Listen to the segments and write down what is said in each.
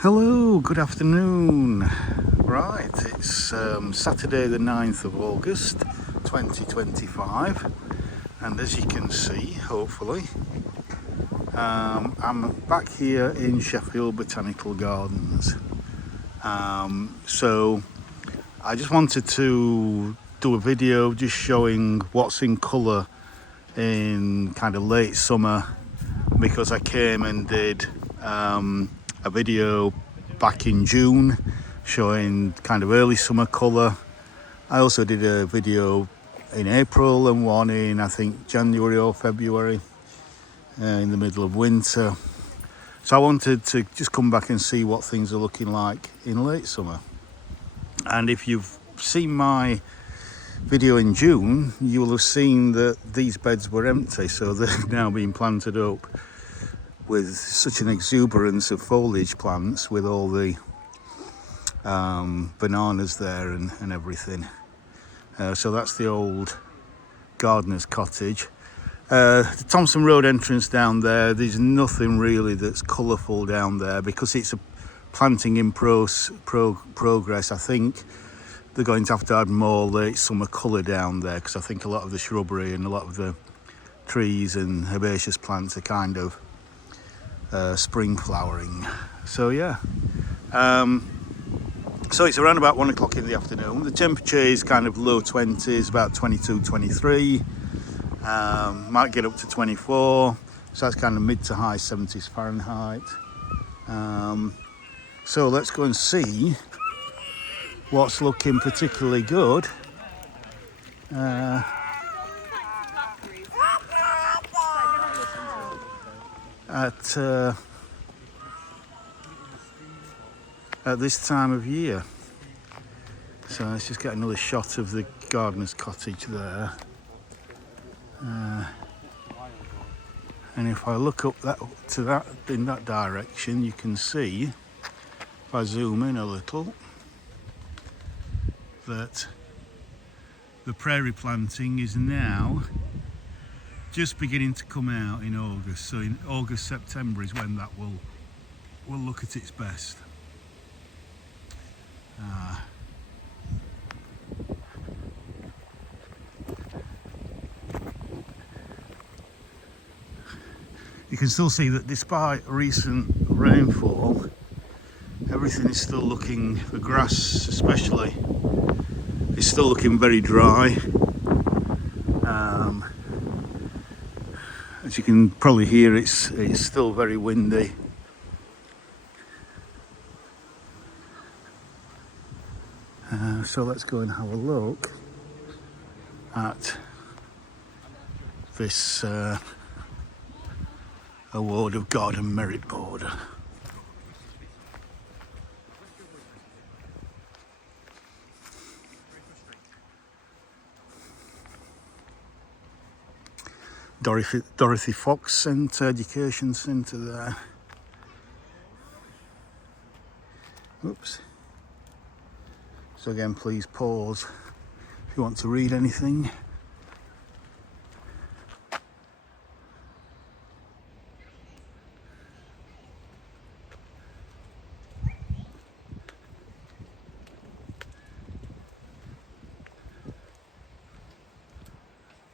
Hello, good afternoon. Right, it's Saturday the 9th of August 2025, and as you can see, hopefully, I'm back here in Sheffield Botanical Gardens. So I just wanted to do a video just showing what's in colour in kind of late summer, because I came and did a video back in June showing kind of early summer colour. I also did a video in April and one in I think January or February in the middle of winter. So I wanted to just come back and see what things are looking like in late summer. And if you've seen my video in June, you will have seen that these beds were empty, so they've now been planted up with such an exuberance of foliage plants, with all the bananas there and everything. So that's the old gardener's cottage. The Thompson Road entrance down there, there's nothing really that's colourful down there because it's a planting in progress. I think they're going to have to add more late summer colour down there, because I think a lot of the shrubbery and a lot of the trees and herbaceous plants are kind of spring flowering. So yeah, so it's around about 1 o'clock in the afternoon. The temperature is kind of low 20s, about 22, 23. Might get up to 24. So that's kind of mid to high 70s Fahrenheit. So let's go and see what's looking particularly good. At this time of year. So let's just get another shot of the gardener's cottage there. And if I look up in that direction, you can see, if I zoom in a little, that the prairie planting is now just beginning to come out in August. So in August, September is when that will look at its best. You can still see that despite recent rainfall, everything is still looking, the grass especially, is still looking very dry. As you can probably hear, it's still very windy. So let's go and have a look at this Award of Garden Merit Board. Dorothy Fox Centre, Education Centre there. Oops. So again, please pause if you want to read anything.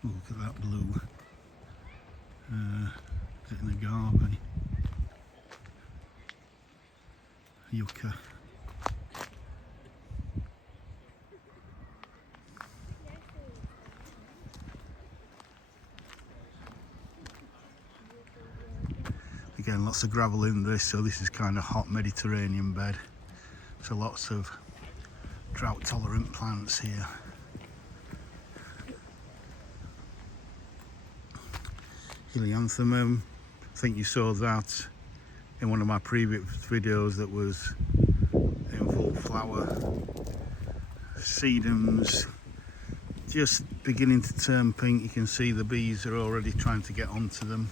Look at that blue. Is it an agave? Yucca. Again, lots of gravel in this, so this is kind of hot Mediterranean bed. So lots of drought tolerant plants here. Helianthemum, I think you saw that in one of my previous videos that was in full flower. Sedums just beginning to turn pink. You can see the bees are already trying to get onto them.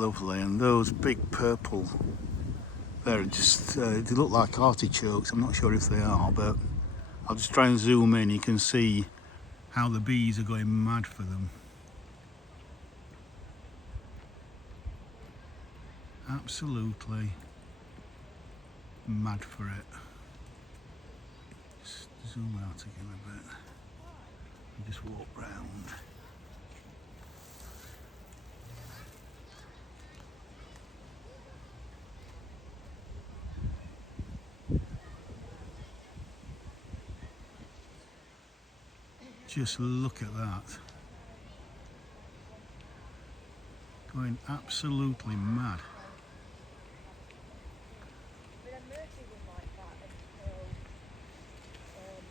lovely. And those big purple, they're just, they look like artichokes. I'm not sure if they are, but I'll just try and zoom in. You can see how the bees are going mad for them. Absolutely mad for it. Just zoom out again a bit and just walk round. Just look at that. Going absolutely mad.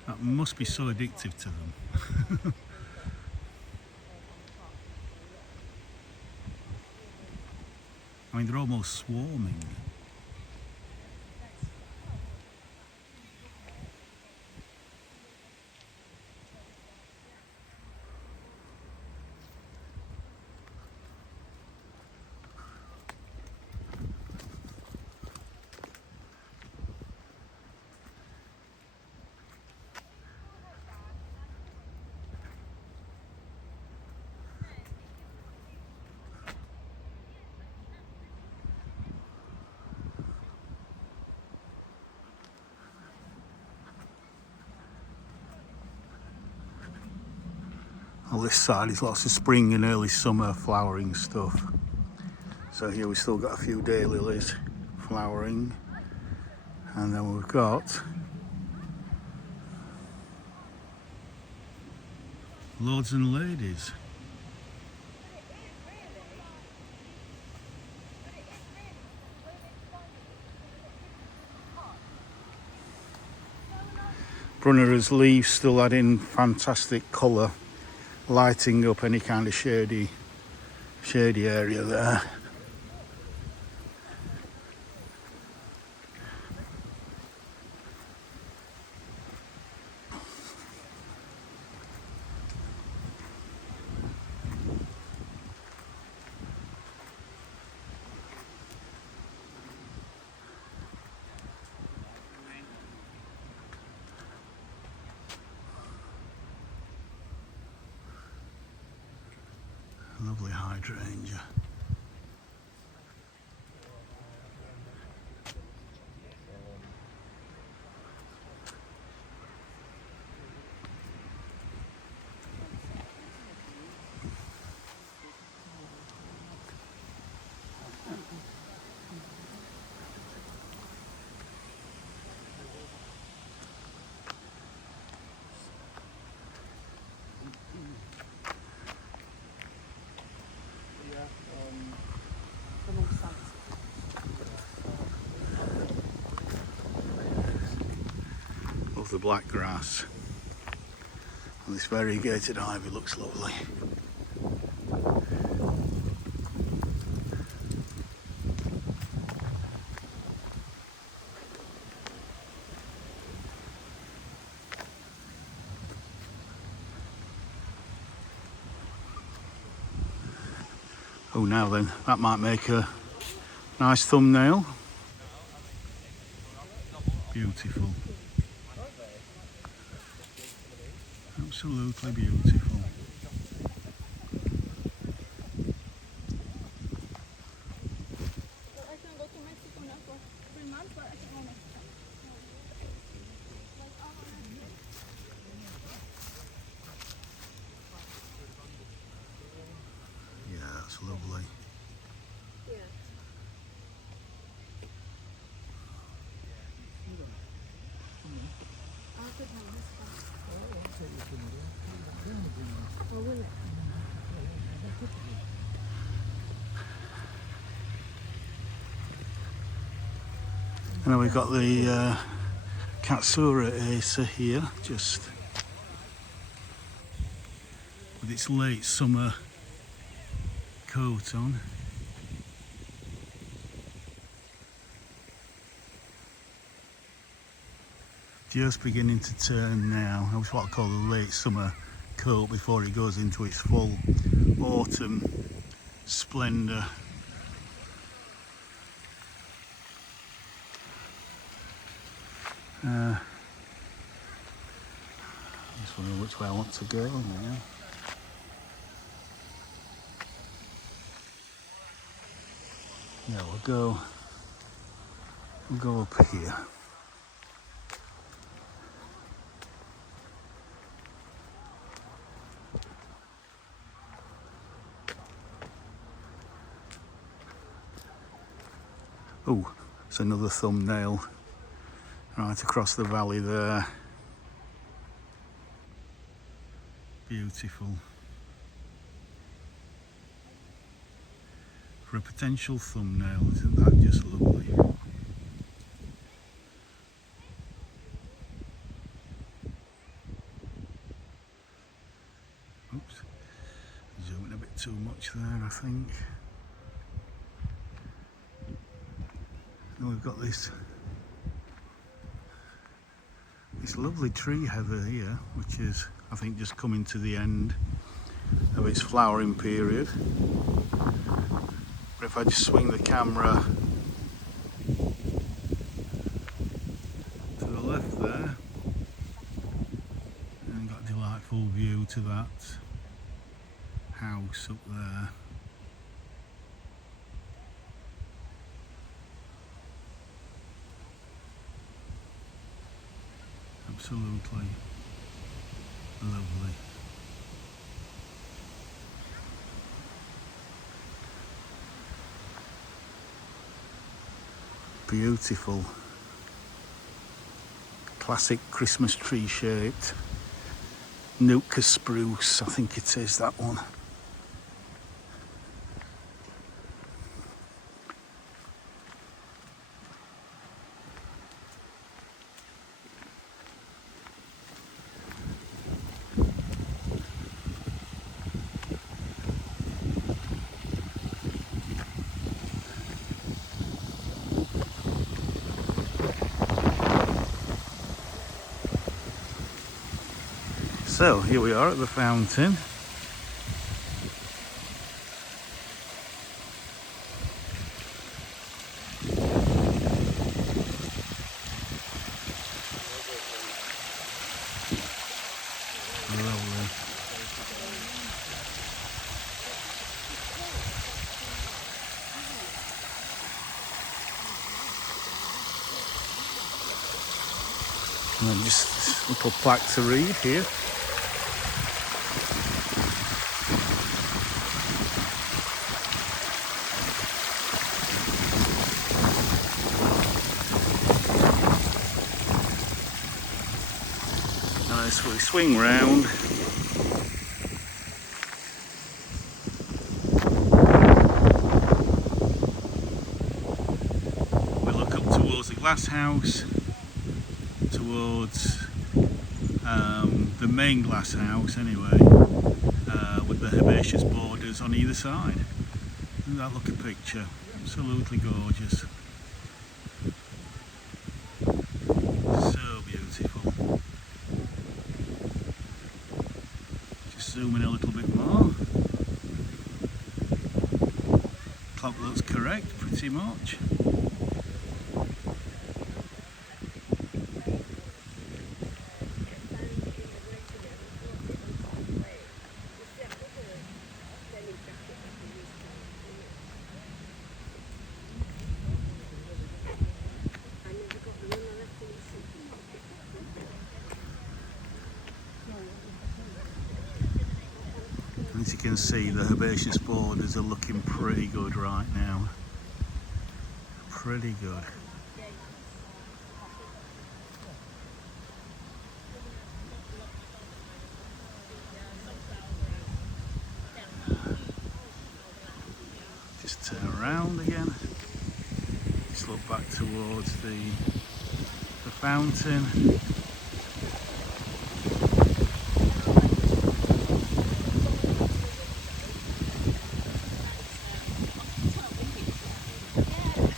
That must be so addictive to them. I mean, they're almost swarming. On this side is lots of spring and early summer flowering stuff. So here we've still got a few daylilies flowering, and then we've got lords and ladies. Brunner's leaves still adding fantastic colour, lighting up any kind of shady area there. Lovely hydrangea. Love the black grass, and this variegated ivy looks lovely. Oh, now then, that might make a nice thumbnail. Beautiful. Absolutely beautiful. Yeah, that's lovely. And then we've got the Katsura Acer here, just with its late summer coat on. Just beginning to turn now. That's what I call the late summer coat before it goes into its full autumn splendour. Just wondering which way I want to go now. Yeah, we'll go up here. Oh, it's another thumbnail right across the valley there. Beautiful. For a potential thumbnail, isn't that just lovely? Oops, zooming a bit too much there, I think. And we've got this lovely tree heather here, which is, I think, just coming to the end of its flowering period. But if I just swing the camera to the left there, and got a delightful view to that house up there. Absolutely lovely. Beautiful. Classic Christmas tree shaped Nootka spruce, I think it is, that one. So here we are at the fountain. Lovely. And then just a little plaque to read here. Nice, we swing round. We look up towards the glass house, towards the main glass house anyway, with the herbaceous borders on either side. Doesn't that look a picture? Absolutely gorgeous. So beautiful. Just zoom in a little bit more. Clock looks correct, pretty much. As you can see, the herbaceous borders are looking pretty good right now. Pretty good. Just turn around again. Just look back towards the fountain.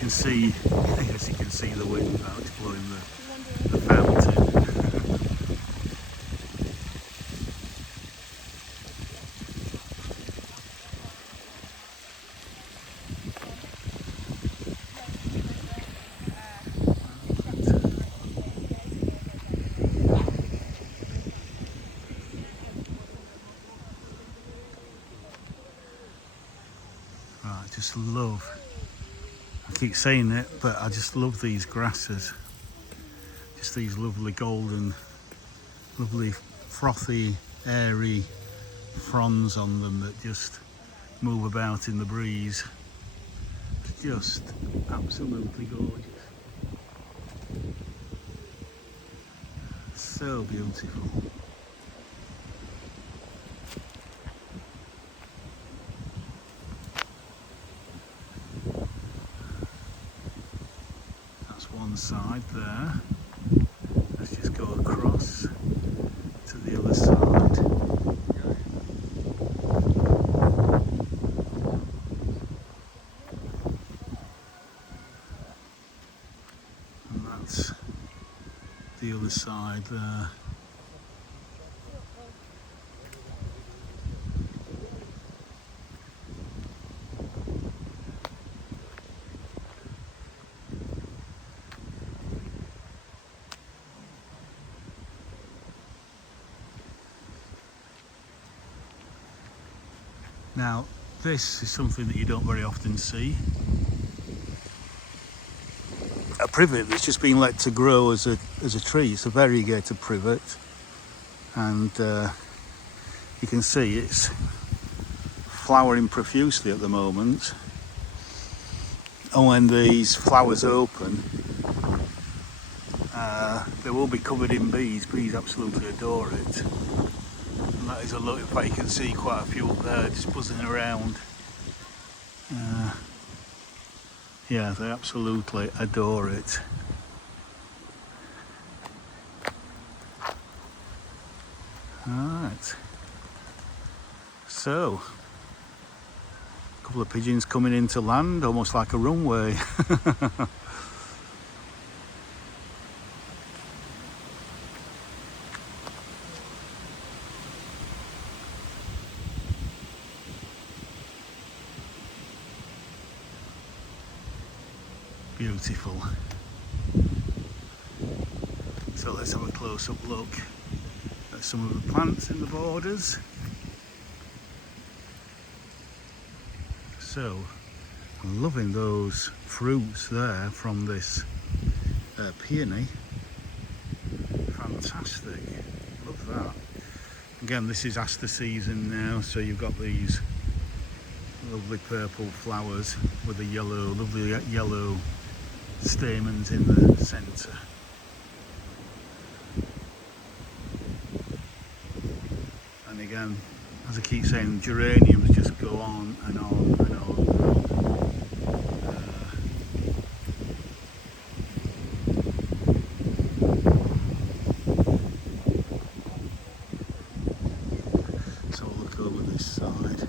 See, as you can see, the wind now, it's blowing the fountain. just love, I keep saying it, but I just love these grasses. Just these lovely golden, lovely frothy, airy fronds on them that just move about in the breeze. It's just absolutely gorgeous. So beautiful. That's one side there. Let's just go across to the other side. And that's the other side there. Now, this is something that you don't very often see. A privet that's just been let to grow as a tree. It's a variegated privet, and you can see it's flowering profusely at the moment. And when these flowers open, they will be covered in bees. Bees absolutely adore it. And that is a look. In fact, you can see quite a few up there just buzzing around. Yeah, they absolutely adore it. Alright. So, a couple of pigeons coming into land, almost like a runway. Beautiful. So let's have a close-up look at some of the plants in the borders. So, I'm loving those fruits there from this peony. Fantastic. Love that. Again, this is aster season now, so you've got these lovely purple flowers with the yellow, lovely yellow stamens in the centre. And again, as I keep saying, geraniums just go on and on and on. So I'll look over this side.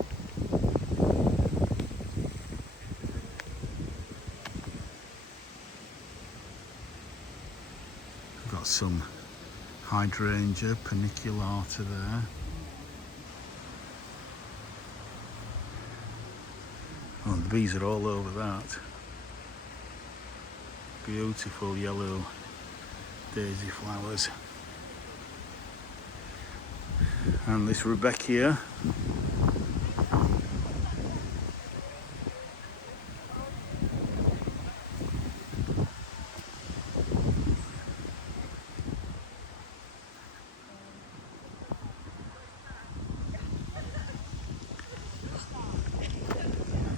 I've got some hydrangea paniculata there. Oh, the bees are all over that. Beautiful yellow daisy flowers. And this Rebecca.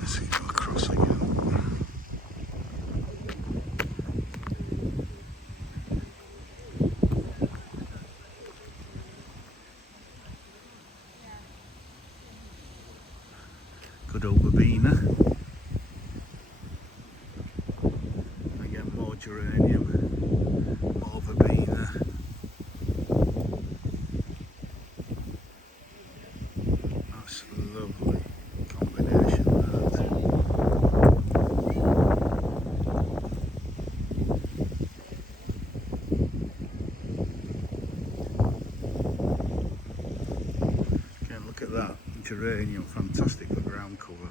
Let's go across again. Good old verbena. Again, more geranium, more verbena. That's a lovely combination, that. Again, look at that geranium, fantastic for ground cover.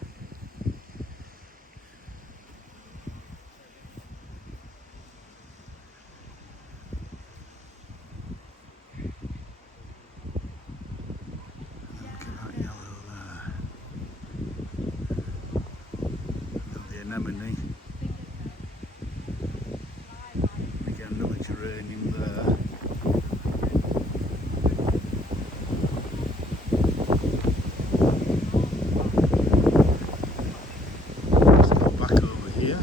Look at that yellow there. anemone. Again, another geranium there. Let's go back over here.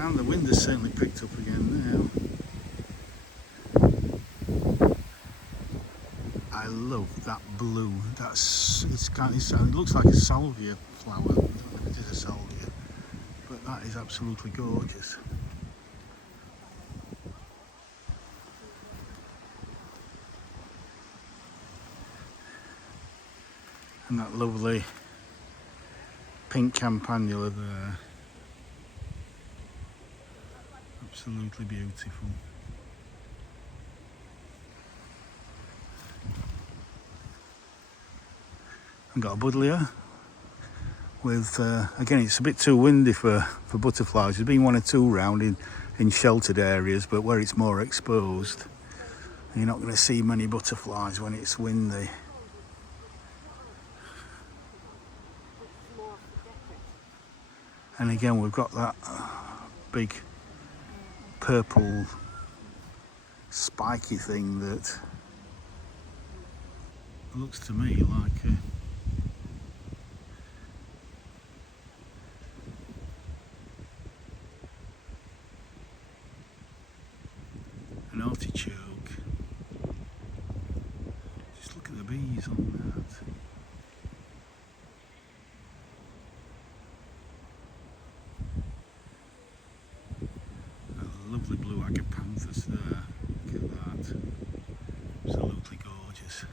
And the wind has certainly picked up again now. I love that blue. It looks like a salvia flower. I don't know if it is a salvia, but that is absolutely gorgeous. And that lovely pink campanula there. Absolutely beautiful. I've got a buddleia with, again, it's a bit too windy for butterflies. There's been one or two round in sheltered areas, but where it's more exposed, you're not going to see many butterflies when it's windy. And again, we've got that big purple spiky thing that looks to me like an artichoke. Just look at the bees on that. Lovely blue agapanthus there. Look at that. Absolutely gorgeous.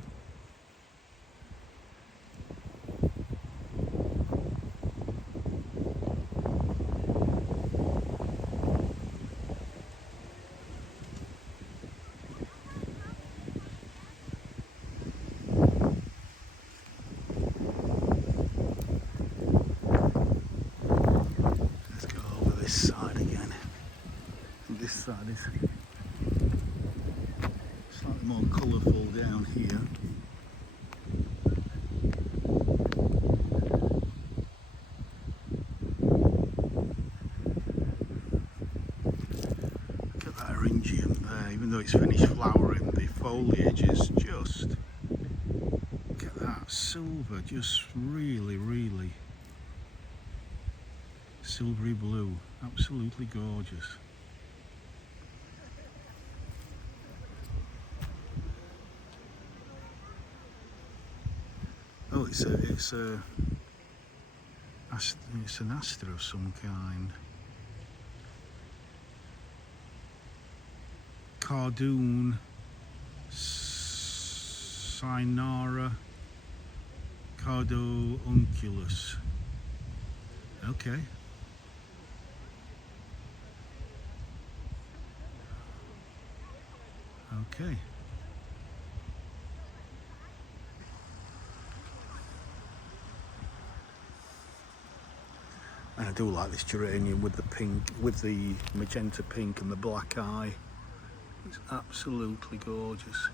Let's go over this side again. This side is slightly more colourful down here. Look at that eryngium there, even though it's finished flowering, the foliage is just, look at that, silver, just really, really silvery blue, absolutely gorgeous. Oh, it's an aster of some kind. Cardoon Cynara Cardounculus. Okay. Okay. And I do like this geranium with the pink, with the magenta pink and the black eye. It's absolutely gorgeous.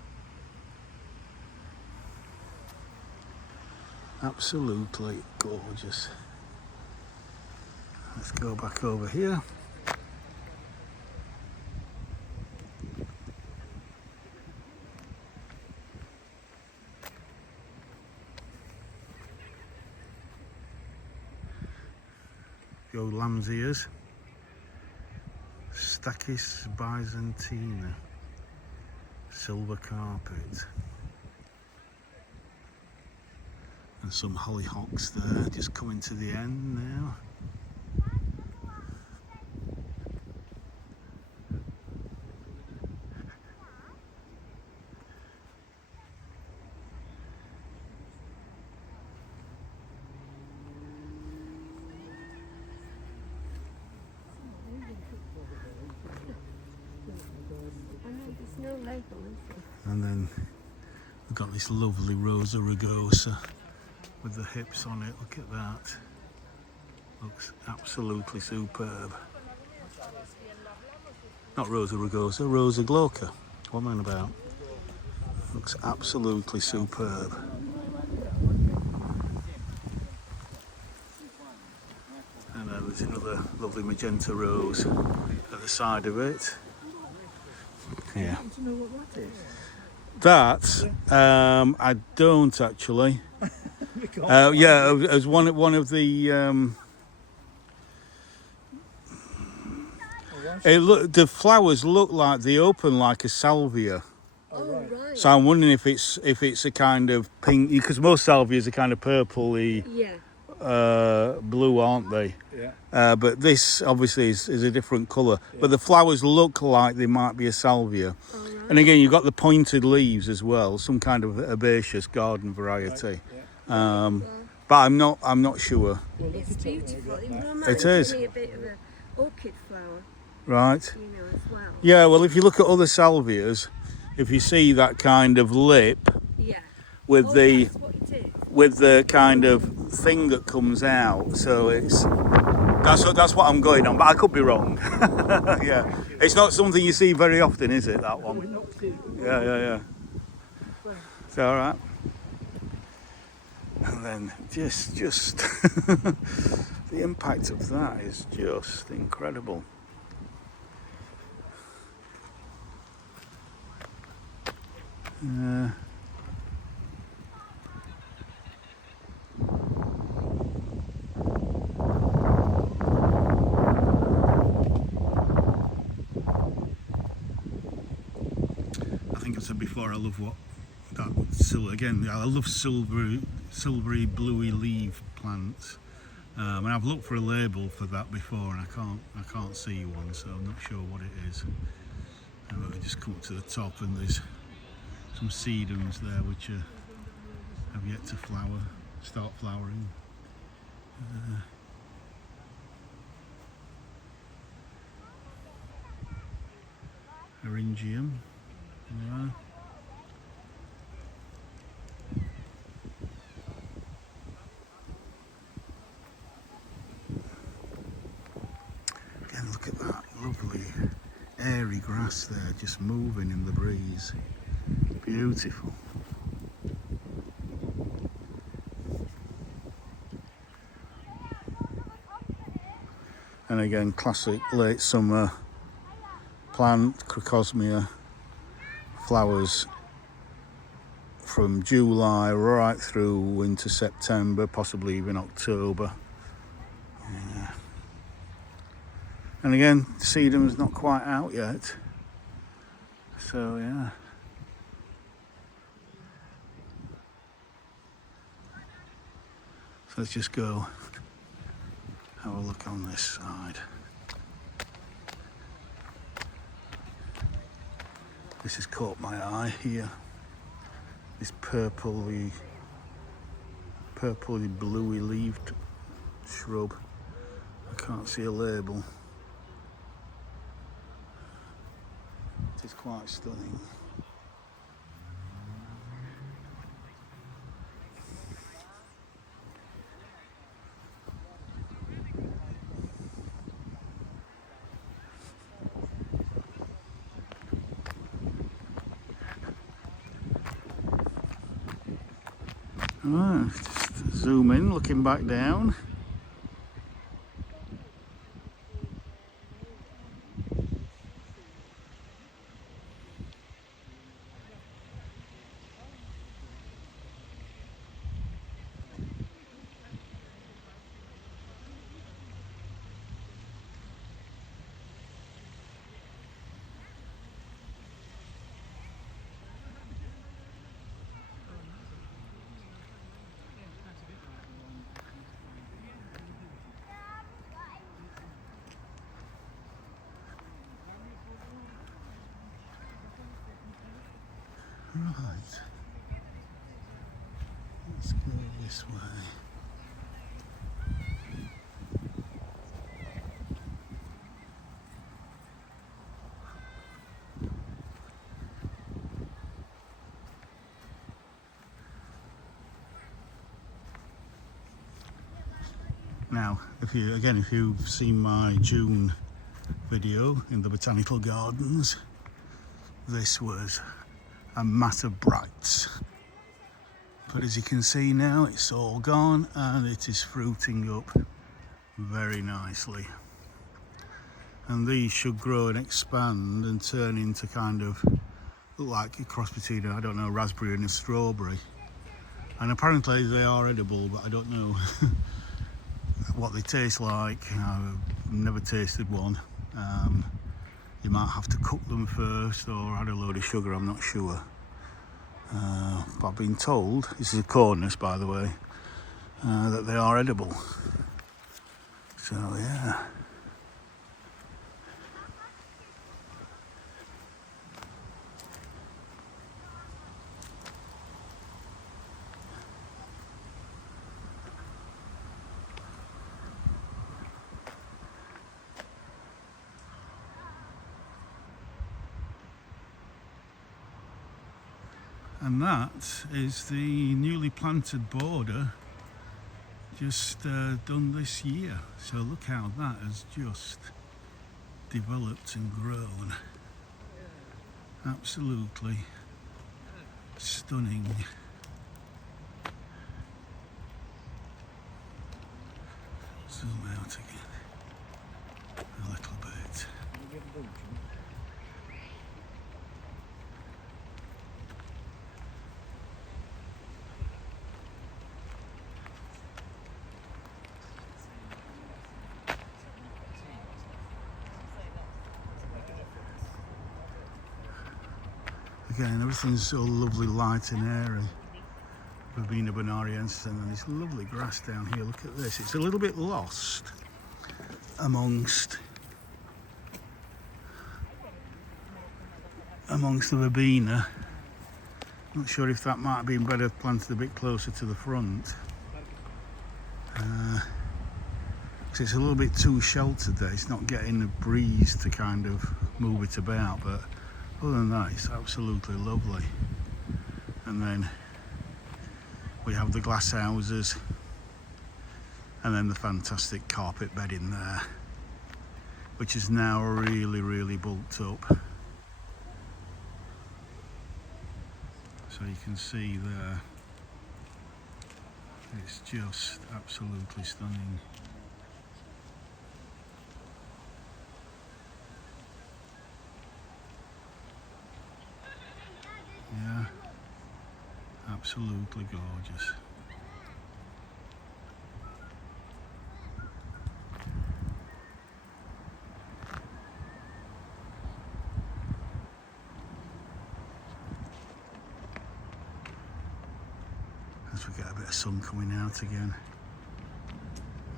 Absolutely gorgeous. Let's go back over here. The old lamb's ears. Stachys byzantina. Silver carpet. And some hollyhocks there, just coming to the end now. And then we've got this lovely Rosa rugosa with the hips on it. Look at that. Looks absolutely superb. Not Rosa rugosa, Rosa glauca. What am I on about? Looks absolutely superb. And there's another lovely magenta rose at the side of it. Yeah. Do you know what that is? That I don't actually. As one of the. The flowers look like they open like a salvia. Oh, right. So I'm wondering if it's a kind of pink, because most salvias are kind of purpley, blue, aren't they? Yeah. But this obviously is a different colour. Yeah. But the flowers look like they might be a salvia. Oh, right. And again, you've got the pointed leaves as well, some kind of herbaceous garden variety. Right. Yeah. But I'm not sure. Well, it's beautiful. It is. Me a bit of an orchid flower. Right. You know, as well. Yeah. Well, if you look at other salvias, if you see that kind of lip. Yeah. With the kind of thing that comes out, so that's what I'm going on, but I could be wrong. Yeah, it's not something you see very often, is it? That one? Yeah. It's all right. And then just the impact of that is just incredible. I think I said before, I love I love silvery bluey leaf plants, and I've looked for a label for that before, and I can't see one, so I'm not sure what it is. And we just come up to the top, and there's some sedums there which have yet to start flowering. Eryngium. Yeah. Again, look at that lovely airy grass there, just moving in the breeze. Beautiful. And again, classic late summer plant, Crocosmia, flowers from July right through into September, possibly even October. Yeah. And again, sedum's not quite out yet, so yeah. So let's just go have a look on this side. This has caught my eye here. This purpley bluey leaved shrub. I can't see a label. It is quite stunning. Just zoom in, looking back down. Right, let's go this way. Now, if you've seen my June video in the Botanical Gardens, this was a mass of brights. But as you can see now, it's all gone and it is fruiting up very nicely. And these should grow and expand and turn into kind of look like a cross between, I don't know, raspberry and a strawberry. And apparently they are edible, but I don't know what they taste like. I've never tasted one. You might have to cook them first or add a load of sugar, I'm not sure. But I've been told, this is a cornice by the way, that they are edible. So yeah. And that is the newly planted border just done this year. So look how that has just developed and grown. Absolutely stunning. Zoom out again a little bit. Again, everything's so lovely, light and airy. Verbena bonariensis, and then this lovely grass down here. Look at this. It's a little bit lost amongst the verbena. Not sure if that might have been better planted a bit closer to the front. Because it's a little bit too sheltered there. It's not getting the breeze to kind of move it about, but other than that, it's absolutely lovely. And then we have the glass houses and then the fantastic carpet bed in there, which is now really, really bulked up. So you can see there, it's just absolutely stunning. Yeah, absolutely gorgeous. As we get a bit of sun coming out again,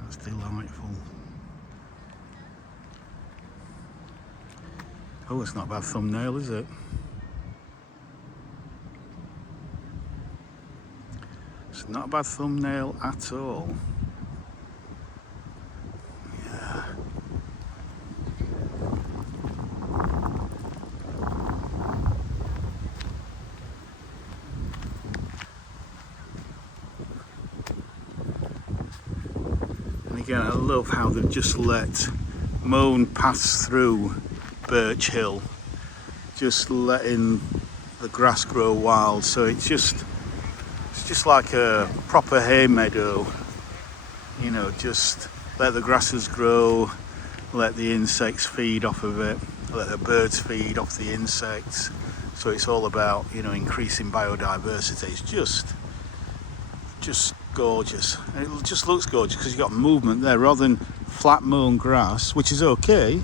that's delightful. Oh, it's not a bad thumbnail, is it? It's not a bad thumbnail at all. Yeah. And again, I love how they've just let Moan pass through Birch Hill, just letting the grass grow wild. So it's just like a proper hay meadow, you know, just let the grasses grow, let the insects feed off of it, let the birds feed off the insects. So it's all about, you know, increasing biodiversity. It's just gorgeous. And it just looks gorgeous because you've got movement there rather than flat mown grass, which is okay,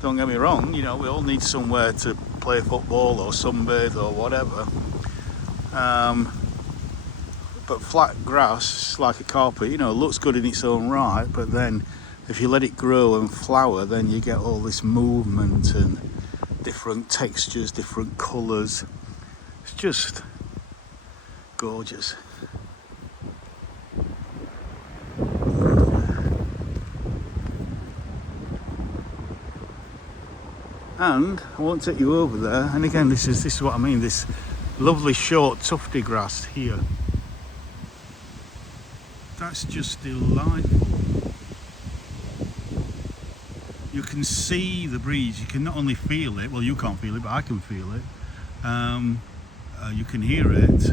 don't get me wrong, you know, we all need somewhere to play football or sunbathe or whatever. But flat grass, like a carpet, you know, looks good in its own right, but then if you let it grow and flower, then you get all this movement and different textures, different colours. It's just gorgeous. And I won't take you over there, and again, this is what I mean, this lovely short tufty grass here. That's just delightful. You can see the breeze, you can not only feel it, well you can't feel it, but I can feel it. you can hear it,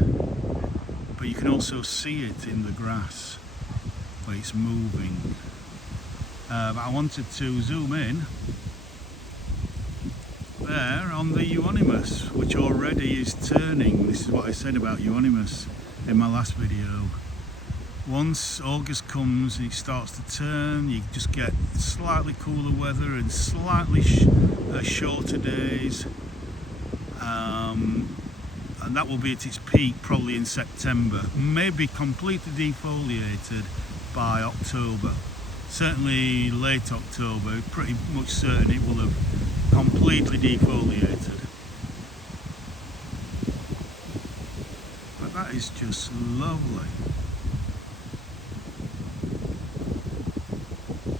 but you can also see it in the grass where it's moving. But I wanted to zoom in there on the euonymus, which already is turning. This is what I said about euonymus in my last video. Once August comes and it starts to turn, you just get slightly cooler weather and slightly shorter days, and that will be at its peak probably in September, maybe completely defoliated by October. Certainly late October, pretty much certain it will have completely defoliated. But that is just lovely.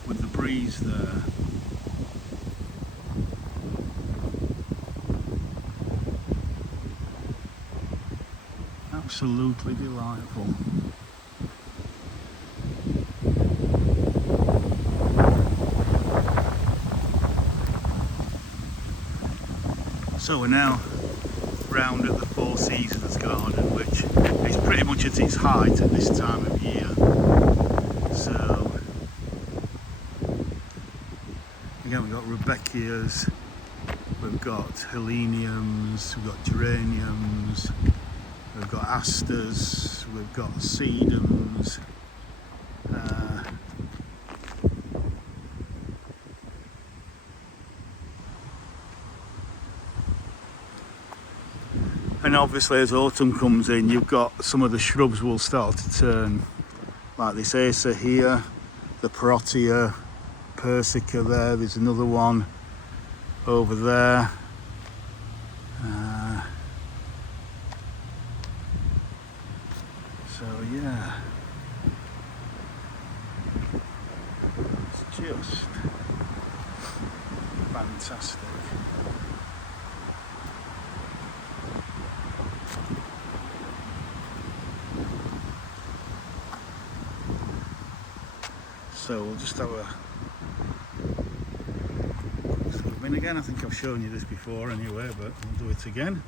With the breeze there. Absolutely delightful. So we're now round at the Four Seasons Garden, which is pretty much at its height at this time of year. So again, we've got Rudbeckias, we've got Heleniums, we've got Geraniums, we've got Asters, we've got Sedums, and obviously as autumn comes in, you've got some of the shrubs will start to turn, like this Acer here, the Parotia, Persica there, there's another one over there. So yeah, it's just fantastic. So we'll just have a zoom in again. I think I've shown you this before anyway, but we'll do it again.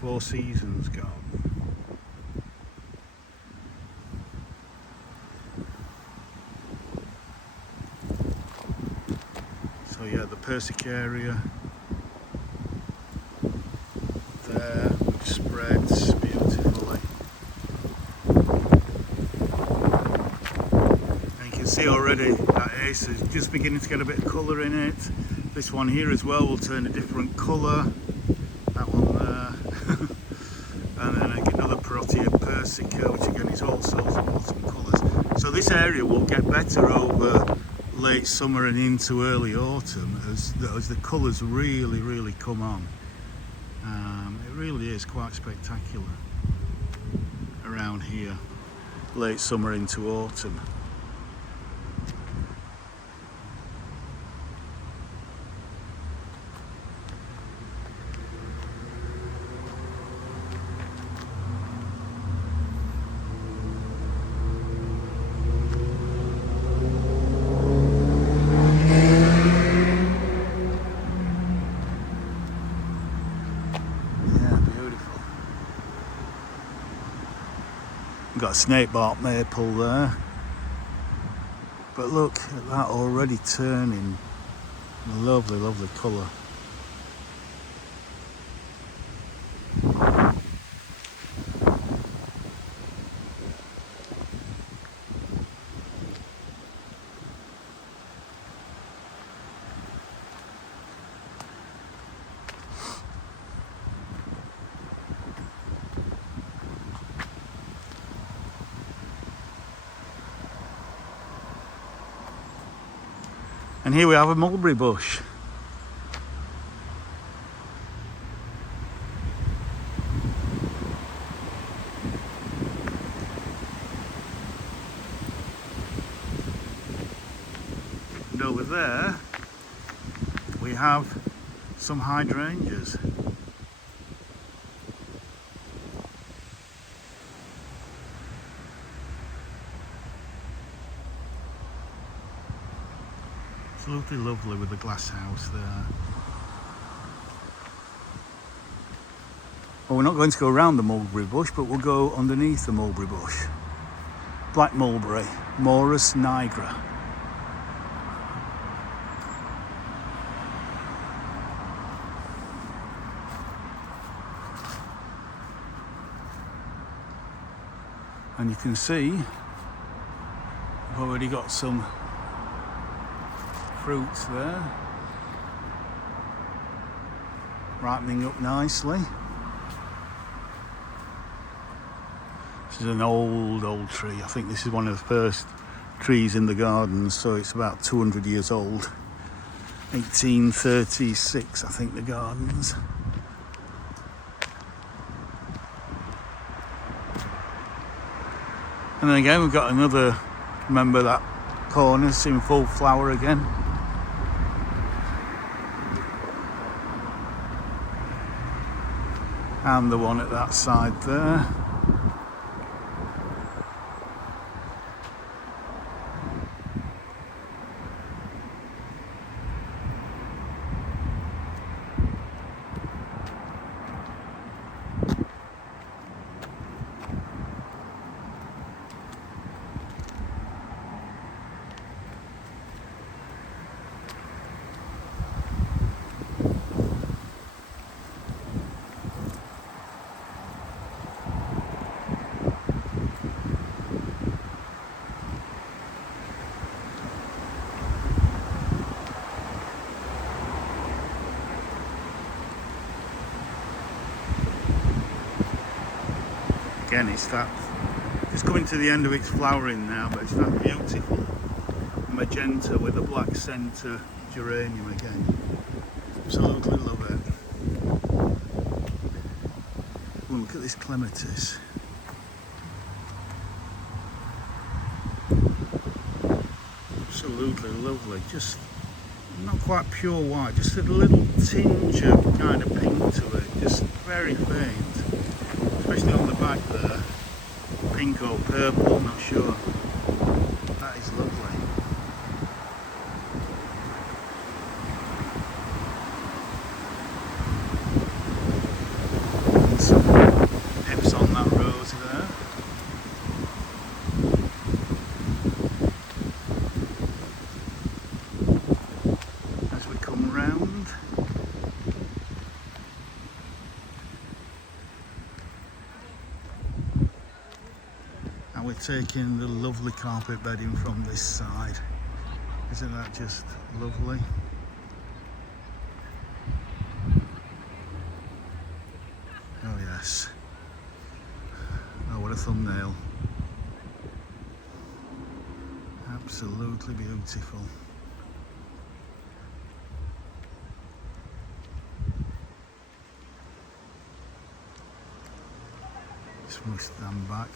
Four Seasons Garden. So yeah, the Persicaria there, which spreads beautifully. And you can see already that Ace is just beginning to get a bit of colour in it. This one here as well will turn a different colour. That one there. And then another Parotia Persica, which again is all sorts of autumn colours. So this area will get better over late summer and into early autumn as the colours really come on. It really is quite spectacular around here, late summer into autumn. Got a snakebark maple there, but look at that already turning lovely colour. And here we have a mulberry bush. And over there we have some hydrangeas. Absolutely lovely with the glass house there. Well, we're not going to go around the mulberry bush, but we'll go underneath the mulberry bush. Black mulberry, Morus nigra. And you can see we've already got some fruits there, ripening up nicely. This is an old tree. I think this is one of the first trees in the gardens, so it's about 200 years old. 1836, I think, the gardens. And then again, we've got another, remember that cornice in full flower again. And the one at that side there. Again, it's that, just coming to the end of its flowering now, but it's that beautiful magenta with a black centre geranium again. Absolutely love it. Oh, look at this clematis. Absolutely lovely. Just not quite pure white, just a little tinge of kind of pink to it, just very faint. Especially on the back there, pink or purple, I'm not sure. That is lovely. And some hips on that rose there. As we come round. And we're taking the lovely carpet bedding from this side. Isn't that just lovely? Oh yes. Oh, what a thumbnail. Absolutely beautiful. Just move stand back.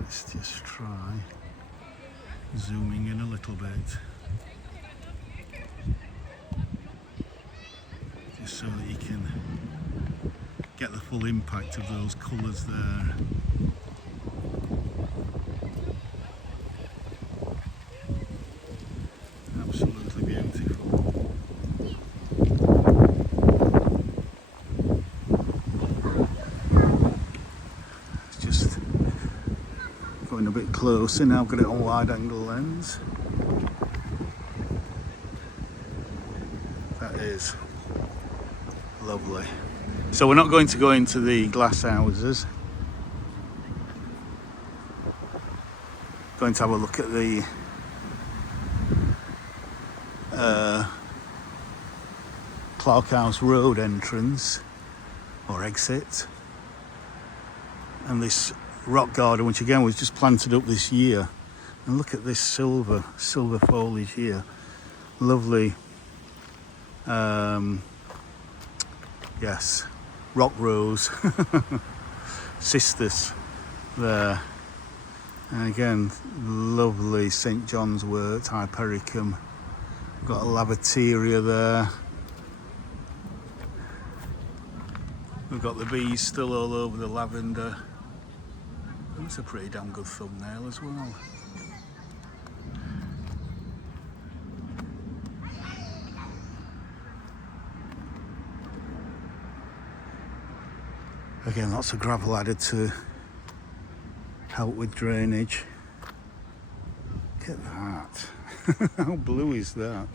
Let's just try zooming in a little bit, just so that you can get the full impact of those colours there. Absolutely beautiful. It's just going a bit closer now. I've got it on wide angle lens. That is lovely. So we're not going to go into the glass houses. Going to have a look at the Clark House Road entrance or exit, and this rock garden, which again was just planted up this year. And look at this silver foliage here. Lovely. Yes, rock rose, cistus there. And again, lovely St John's wort, Hypericum. Got a lavateria there. We've got the bees still all over the lavender. That's a pretty damn good thumbnail as well. Again, lots of gravel added to help with drainage. Look at that. How blue is that?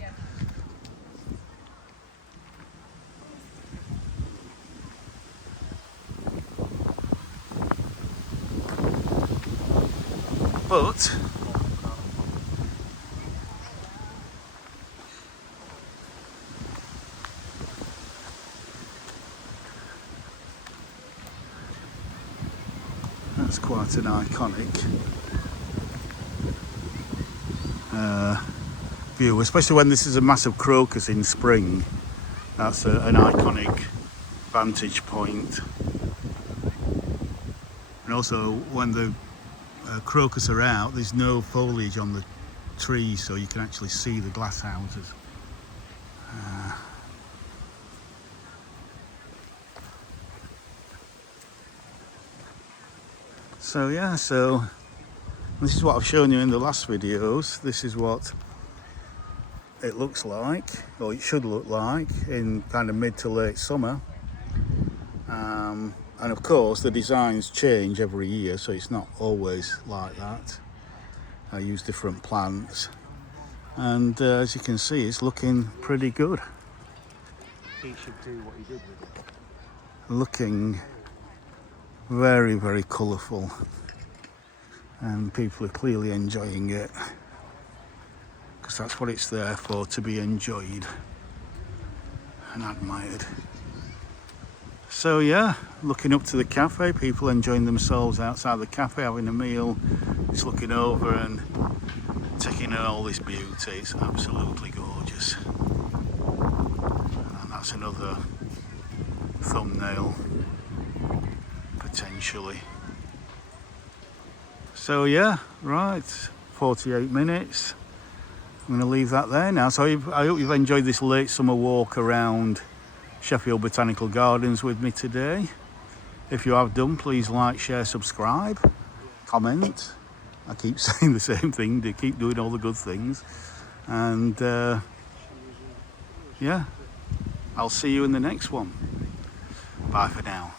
But that's quite an iconic view, especially when this is a massive crocus in spring. That's an iconic vantage point. And also when the crocus are out, there's no foliage on the trees, so you can actually see the glass houses. So yeah, so this is what I've shown you in the last videos. This is what it looks like, or it should look like, in kind of mid to late summer. And of course the designs change every year, so it's not always like that. I use different plants, and as you can see, it's looking pretty good. He should do what he did with it. Looking very, very colourful, and people are clearly enjoying it, because that's what it's there for, to be enjoyed and admired. So yeah, looking up to the cafe, people enjoying themselves outside the cafe having a meal, just looking over and taking in all this beauty. It's absolutely gorgeous, and that's another thumbnail potentially. So yeah, right, 48 minutes. I'm going to leave that there now. So I hope you've enjoyed this late summer walk around Sheffield Botanical Gardens with me today. If you have done, please like, share, subscribe, comment. I keep saying the same thing, to keep doing all the good things. And yeah, I'll see you in the next one. Bye for now.